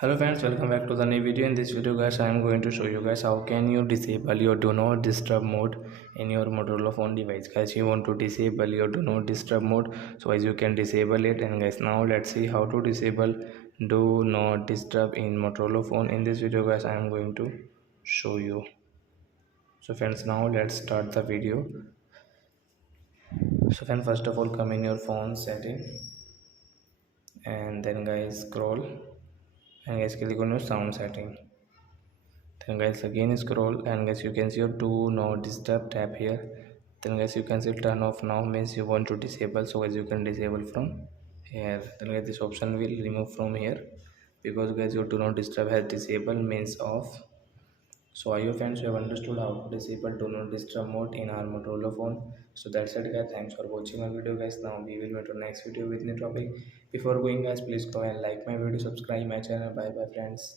Hello friends, welcome back to the new video. In this video guys, I am going to show you guys how can you disable your do not disturb mode in your Motorola phone device. Guys, you want to disable your do not disturb mode, so as you can disable it. And guys, now let's see how to disable do not disturb in Motorola phone. In this video guys, I am going to show you. So friends, now let's start the video. So then first of all, come in your phone setting, and then guys scroll, and guys click on your sound setting. Then guys again scroll, and guys you can see your do not disturb tab here. Then guys you can see turn off now, means you want to disable, so guys you can disable from here. Then guys this option will remove from here, because guys your do not disturb has disabled means off. So I hope friends you have understood how to disable do not disturb mode in our Motorola phone. So that's it guys, thanks for watching my video guys. Now we will meet on next video with new topic. Before going guys, please go and like my video, subscribe my channel. Bye bye friends.